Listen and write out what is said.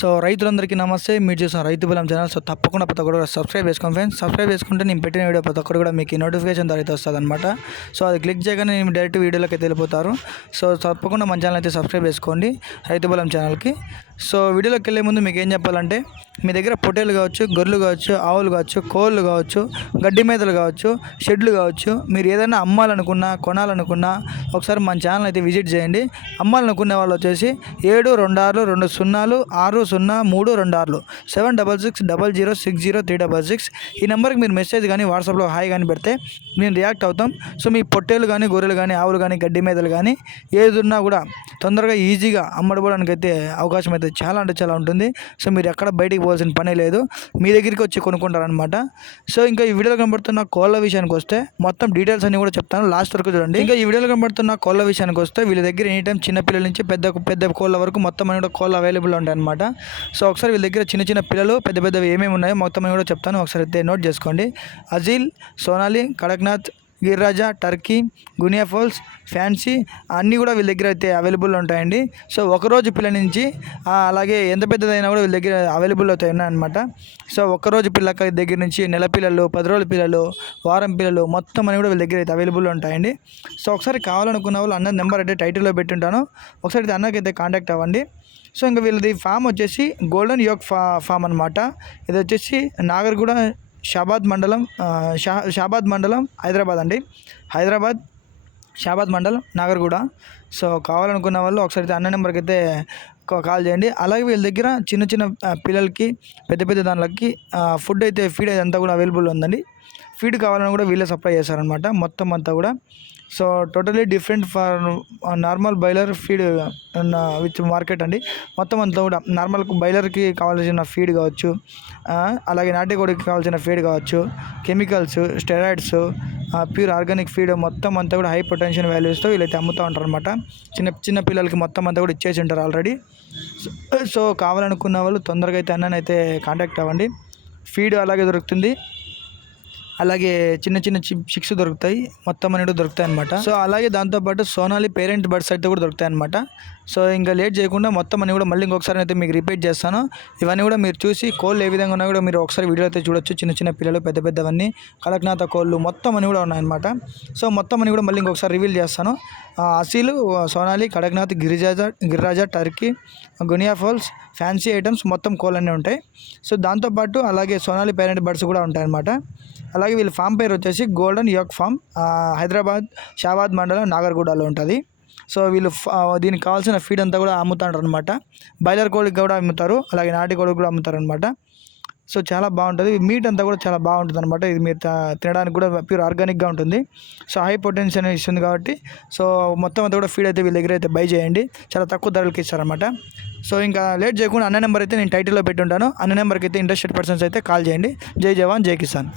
So రైతులందరికీ నమస్తే. మీరు చూసిన రైతు బలం ఛానల్ సో తప్పకుండా ప్రతి ఒక్కరు కూడా సబ్స్క్రైబ్ చేసుకోండి ఫ్రెండ్స్ సబ్స్క్రైబ్ చేసుకుంటే నేను పెట్టిన వీడియో ప్రతి ఒక్కరు కూడా మీకు నోటిఫికేషన్ ద్వారా వస్తుంది అనమాట సో అది క్లిక్ చేయగానే నేను డైరెక్ట్ వీడియోలోకి అయితే వెళ్ళిపోతారు. సో తప్పకుండా మన ఛానల్ అయితే సబ్స్క్రైబ్ చేసుకోండి. రైతు బలం ఛానల్కి సో వీడియోలోకి వెళ్ళే ముందు మీకు ఏం చెప్పాలంటే మీ దగ్గర పొట్టేలు కావచ్చు గొర్రెలు కావచ్చు ఆవులు కావచ్చు కోళ్ళు కావచ్చు గడ్డి మేతలు కావచ్చు షెడ్లు కావచ్చు మీరు ఏదైనా అమ్మాలనుకున్నా కొనాలనుకున్నా ఒకసారి మన ఛానల్ అయితే విజిట్ చేయండి. అమ్మాలనుకునే వాళ్ళు వచ్చేసి ఏడు రెండు ఆరు రెండు సున్నాలు ఆరు సున్నా మూడు రెండు ఆరులు. Seven double six double zero six zero three double six. ఈ నెంబర్కి మీరు మెసేజ్ కానీ వాట్సాప్లో హాయ్ కానీ పెడితే మేము రియాక్ట్ అవుతాం. సో మీ పొట్టేలు కానీ గొర్రెలు కానీ ఆవులు కానీ గడ్డి మేతలు కానీ ఏది ఉన్నా కూడా తొందరగా ఈజీగా అమ్మడిపోవడానికి అయితే అవకాశం అయితే చాలా అంటే చాలా ఉంటుంది. సో మీరు ఎక్కడ బయటికి పోవాల్సిన పని లేదు. మీ దగ్గరికి వచ్చి కొనుక్కుంటారనమాట సో ఇంకా ఈ వీడియోలో కనబడుతున్న కోళ్ళ విషయానికి వస్తే మొత్తం డీటెయిల్స్ అన్ని కూడా చెప్తాను. లాస్ట్ వరకు చూడండి. ఇంకా ఈ వీడియోలో కనబడుతున్న కోళ్ళ విషయానికి వస్తే వీళ్ళ దగ్గర ఎనీ టైం చిన్న పిల్లల నుంచి పెద్ద పెద్ద కోళ్ళ వరకు మొత్తం అన్ని కూడా కోళ్ళు అవైలబుల్ ఉంటాయి అనమాట సో ఒకసారి వీళ్ళ దగ్గర చిన్న చిన్న పిల్లలు పెద్ద పెద్దవి ఏమేమి ఉన్నాయో మొత్తం అన్ని కూడా చెప్తాను. ఒకసారి అయితే నోట్ చేసుకోండి. Aseel Sonali Kadaknath Giriraja turkey guinea fowls fancy అన్నీ కూడా వీళ్ళ దగ్గర అయితే అవైలబుల్ ఉంటాయండి. సో ఒకరోజు పిల్ల నుంచి అలాగే ఎంత పెద్దదైనా కూడా వీళ్ళ దగ్గర అవైలబుల్ అవుతాయి ఉన్నాయన్నమాట. సో ఒకరోజు పిల్ల దగ్గర నుంచి నెల పిల్లలు పది రోజుల పిల్లలు వారం పిల్లలు మొత్తం అని కూడా వీళ్ళ దగ్గర అయితే అవైలబుల్ ఉంటాయండి. సో ఒకసారి కావాలనుకున్న వాళ్ళు అన్న నెంబర్ అయితే టైటిల్లో పెట్టుంటాను. ఒకసారి అయితే అన్నకైతే కాంటాక్ట్ అవ్వండి. సో ఇంకా వీళ్ళది ఫామ్ వచ్చేసి గోల్డెన్ యోగ్ ఫా ఫామ్ అనమాట ఇది వచ్చేసి నాగర్గూడ షాబాద్ మండలం షా షాబాద్ మండలం హైదరాబాద్ అండి. హైదరాబాద్ షాబాద్ మండలం నాగర్గూడ. సో కావాలనుకున్న వాళ్ళు ఒకసారి అయితే అన్న నెంబర్కి అయితే కాల్ చేయండి. అలాగే వీళ్ళ దగ్గర చిన్న చిన్న పిల్లలకి పెద్ద పెద్ద దానిలకి ఫుడ్ అయితే ఫీడ్ అయితే అంతా కూడా అవైలబుల్ ఉందండి. ఫీడ్ కావాలని కూడా వీళ్ళే సప్లై చేస్తారనమాట మొత్తం అంతా కూడా. So totally different for normal broiler feed with market అండి. మొత్తం అంతా కూడా నార్మల్ బైలర్కి కావాల్సిన ఫీడ్ కావచ్చు అలాగే నాటికోడికి కావాల్సిన ఫీడ్ కావచ్చు chemicals steroids pure organic feed మొత్తం అంతా కూడా హై పొటెన్షియల్ వాల్యూస్తో వీళ్ళైతే అమ్ముతూ ఉంటారు అనమాట చిన్న చిన్న పిల్లలకి మొత్తం అంతా కూడా ఇచ్చేసి ఉంటారు ఆల్రెడీ. సో కావాలనుకున్న వాళ్ళు తొందరగా అయితే అన్ననైతే కాంటాక్ట్ అవ్వండి. ఫీడ్ అలాగే దొరుకుతుంది. అలాగే చిన్న చిన్న చిక్స్ దొరుకుతాయి. మొత్తం అనేవి దొరుకుతాయి అనమాట సో అలాగే దాంతోపాటు సోనాలి పేరెంట్ బర్డ్స్ అయితే కూడా దొరుకుతాయి అనమాట సో ఇంకా లేట్ చేయకుండా మొత్తం అన్ని కూడా మళ్ళీ ఇంకొకసారి అయితే మీకు రిపీట్ చేస్తాను. ఇవన్నీ కూడా మీరు చూసి కోళ్ళు ఏ విధంగా ఉన్నా కూడా మీరు ఒకసారి వీడియో అయితే చూడొచ్చు. చిన్న చిన్న పిల్లలు పెద్ద పెద్దవన్నీ కడక్నాథ కోళ్ళు మొత్తం అని కూడా ఉన్నాయన్నమాట. సో మొత్తం అని కూడా మళ్ళీ ఇంకొకసారి రివీల్ చేస్తాను. Aseel Sonali Kadaknath Giriraja Giriraja turkey guinea fowls fancy items మొత్తం కోళ్ళు అన్నీ ఉంటాయి. సో దాంతోపాటు అలాగే సోనాలి పేరెంట్ బర్డ్స్ కూడా ఉంటాయన్నమాట. అలాగే వీళ్ళ ఫామ్ పేరు వచ్చేసి golden yolk farm Hyderabad Shabad మండలం నాగర్గూడలో ఉంటుంది. సో వీళ్ళు దీనికి కావాల్సిన ఫీడ్ అంతా కూడా అమ్ముతారు అనమాట బాయిలర్ కోడికి కూడా అమ్ముతారు అలాగే నాటి కోడికి కూడా అమ్ముతారు అనమాట సో చాలా బాగుంటుంది. మీట్ అంతా కూడా చాలా బాగుంటుంది అనమాట ఇది మీరు తినడానికి కూడా ప్యూర్ ఆర్గానిక్గా ఉంటుంది. సో హై పొటెన్షియల్ ఇస్తుంది కాబట్టి సో మొత్తం అంతా కూడా ఫీడ్ అయితే వీళ్ళ దగ్గర అయితే బై చేయండి. చాలా తక్కువ ధరలకి ఇస్తారనమాట సో ఇంకా లేట్ చేయకుండా అన్న నెంబర్ అయితే నేను టైటిల్లో పెట్టి ఉంటాను. అన్న నెంబర్కి అయితే ఇంట్రెస్టెడ్ పర్సన్స్ అయితే కాల్ చేయండి. జై జవాన్ జై కిసాన్.